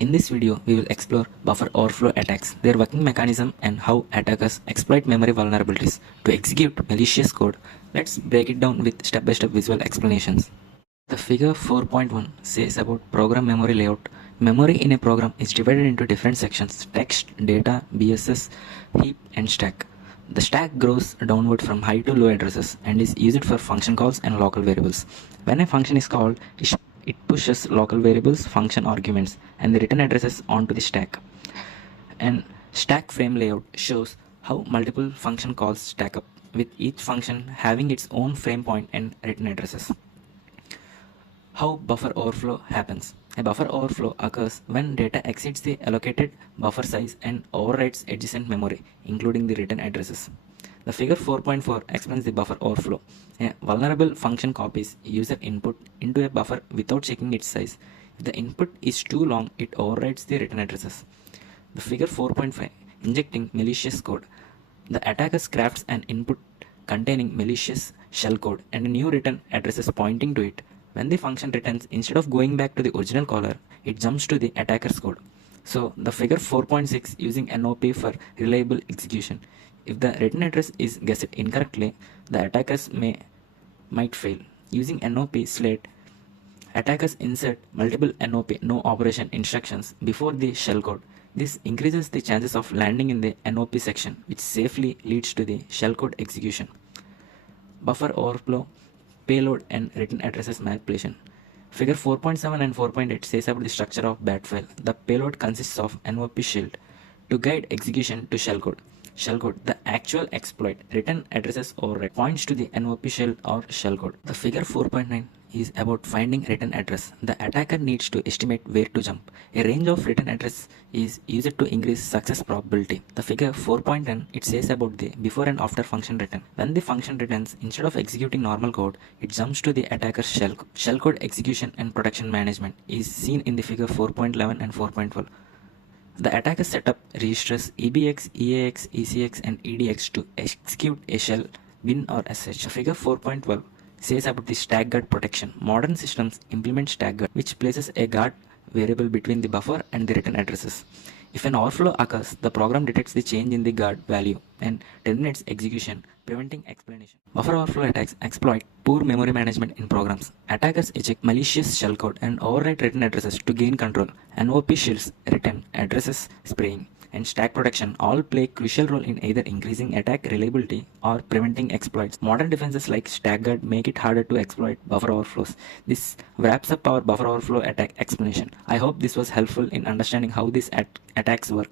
In this video, we will explore buffer overflow attacks, their working mechanism, and how attackers exploit memory vulnerabilities to execute malicious code. Let's break it down with step-by-step visual explanations. The figure 4.1 says about program memory layout. Memory in a program is divided into different sections: text, data, BSS, heap, and stack. The stack grows downward from high to low addresses and is used for function calls and local variables. When a function is called, it pushes local variables, function arguments, and the return addresses onto the stack. And stack frame layout shows how multiple function calls stack up, with each function having its own frame point and return addresses. How buffer overflow happens. A buffer overflow occurs when data exceeds the allocated buffer size and overwrites adjacent memory, including the return addresses. The figure 4.4 explains the buffer overflow. A vulnerable function copies user input into a buffer without checking its size. If the input is too long, it overwrites the return addresses. The figure 4.5 injecting malicious code. The attacker crafts an input containing malicious shellcode and a new return addresses pointing to it. When the function returns, instead of going back to the original caller, it jumps to the attacker's code. So the figure 4.6 using NOP for reliable execution. If the return address is guessed incorrectly, the attackers might fail. Using NOP slate, attackers insert multiple NOP no operation instructions before the shellcode. This increases the chances of landing in the NOP section, which safely leads to the shellcode execution. Buffer overflow, payload and return addresses manipulation. Figure 4.7 and 4.8 says about the structure of bat file. The payload consists of NOP shield to guide execution to shellcode. Shellcode, the actual exploit, return addresses override, points to the NOP shell or shellcode. The figure 4.9 is about finding return address. The attacker needs to estimate where to jump. A range of return address is used to increase success probability. The figure 4.10 it says about the before and after function return. When the function returns, instead of executing normal code, it jumps to the attacker's shell. Shellcode execution and protection management is seen in the figure 4.11 and 4.12. The attacker set up registers EBX, EAX, ECX, and EDX to execute a shell, bin, or SH. Figure 4.12 says about the stack guard protection. Modern systems implement stack guard, which places a guard variable between the buffer and the return addresses. If an overflow occurs, the program detects the change in the guard value and terminates execution, preventing explanation. Buffer overflow attacks exploit poor memory management in programs. Attackers eject malicious shellcode and overwrite return addresses to gain control. NOP shields, return addresses spraying, and stack protection all play a crucial role in either increasing attack reliability or preventing exploits. Modern defenses like stack guard make it harder to exploit buffer overflows. This wraps up our buffer overflow attack explanation. I hope this was helpful in understanding how these attacks work.